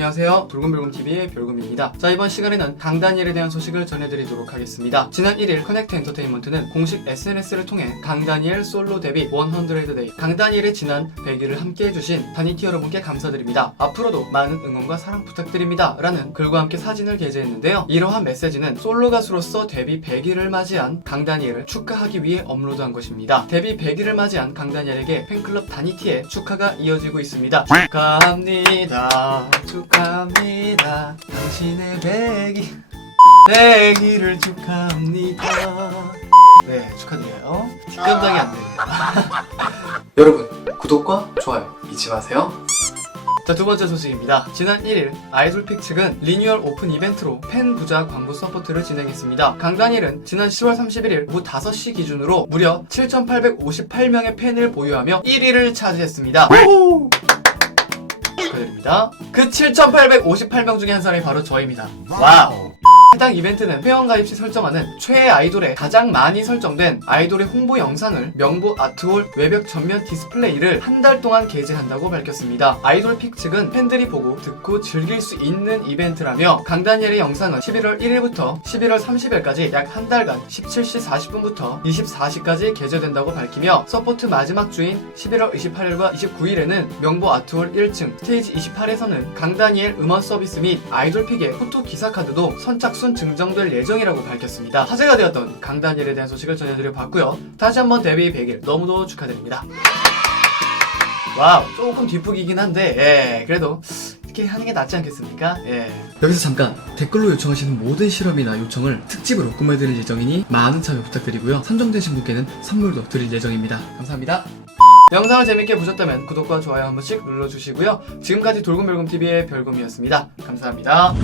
안녕하세요. 돌곰별곰TV의 별곰입니다. 자, 이번 시간에는 강다니엘에 대한 소식을 전해드리도록 하겠습니다. 지난 1일 커넥트 엔터테인먼트는 공식 SNS를 통해 강다니엘 솔로 데뷔 100데이, 강다니엘의 지난 100일을 함께 해주신 다니티 여러분께 감사드립니다. 앞으로도 많은 응원과 사랑 부탁드립니다. 라는 글과 함께 사진을 게재했는데요. 이러한 메시지는 솔로 가수로서 데뷔 100일을 맞이한 강다니엘을 축하하기 위해 업로드한 것입니다. 데뷔 100일을 맞이한 강다니엘에게 팬클럽 다니티의 축하가 이어지고 있습니다. 축하합니다. 축 하합니다. 당신의 100일, 100일을 축하합니다. 네, 축하드려요. 뒷감당이 안 되네요. 여러분, 구독과 좋아요 잊지 마세요. 자, 두 번째 소식입니다. 지난 1일 아이돌픽 측은 리뉴얼 오픈 이벤트로 팬 부자 광고 서포트를 진행했습니다. 강다니엘은 지난 10월 31일 오후 5시 기준으로 무려 7,858명의 팬을 보유하며 1위를 차지했습니다. 축하드립니다. 그 7,858명 중에 한 사람이 바로 저입니다. 와우. 해당 이벤트는 회원가입 시 설정하는 최애 아이돌에 가장 많이 설정된 아이돌의 홍보 영상을 명부 아트홀 외벽 전면 디스플레이를 한 달 동안 게재한다고 밝혔습니다. 아이돌픽 측은 팬들이 보고 듣고 즐길 수 있는 이벤트라며 강다니엘의 영상은 11월 1일부터 11월 30일까지 약 한 달간 17시 40분부터 24시까지 게재된다고 밝히며 서포트 마지막 주인 11월 28일과 29일에는 명보 아트홀 1층 스테이지 28에서는 강다니엘 음원 서비스 및 아이돌픽의 포토 기사 카드도 선착 순 증정될 예정이라고 밝혔습니다. 화제가 되었던 강다니엘에 대한 소식을 전해드려 봤고요. 다시 한번 데뷔 100일 너무도 축하드립니다. 와우 조금 뒷북이긴 한데 예 그래도 이렇게 하는 게 낫지 않겠습니까? 예. 여기서 잠깐 댓글로 요청하시는 모든 실험이나 요청을 특집으로 꾸며드릴 예정이니 많은 참여 부탁드리고요. 선정되신 분께는 선물도 드릴 예정입니다. 감사합니다. 영상을 재밌게 보셨다면 구독과 좋아요 한 번씩 눌러주시고요. 지금까지 돌곰별곰TV의 별곰이었습니다. 감사합니다.